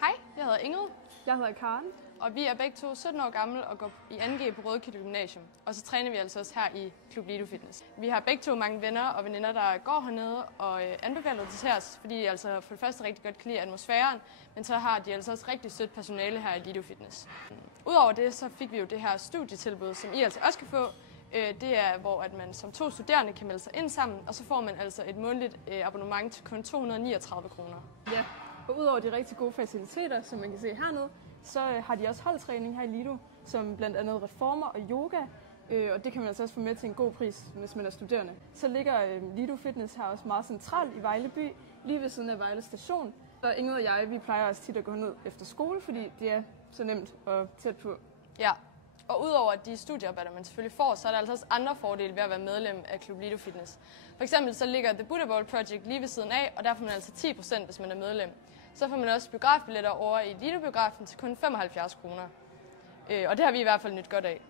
Hej, jeg hedder Ingrid, Jeg hedder Karen. og vi er begge to 17 år gamle og går i 2G på Rødekilde Gymnasium. Og så træner vi altså også her i Klub Lido Fitness. Vi har begge to mange venner og veninder, der går hernede og anbefaler det til os, fordi de altså for det første rigtig godt kan lide atmosfæren, men så har de altså også rigtig sødt personale her i Lido Fitness. Udover det, så fik vi jo det her studietilbud, som I altså også kan få. Det er, hvor at man som 2 studerende kan melde sig ind sammen, og så får man altså et månedligt abonnement til kun 239 kroner. Ja, og udover de rigtig gode faciliteter, som man kan se hernede, så har de også holdtræning her i Lido, som blandt andet reformer og yoga, og det kan man altså også få med til en god pris, hvis man er studerende. Så ligger Lido Fitness her også meget centralt i Vejle by, lige ved siden af Vejle station. Og Ingrid og jeg, vi plejer også tit at gå ned efter skole, fordi det er så nemt og tæt på. Ja, og udover de studierabatter, man selvfølgelig får, så er der altså også andre fordele ved at være medlem af Klub Lido Fitness. For eksempel så ligger The Buddha Bowl Project lige ved siden af, og der får man altså 10%, hvis man er medlem. Så får man også biografbilletter over i Lido-biografen til kun 75 kroner. Og det har vi i hvert fald nyt godt af.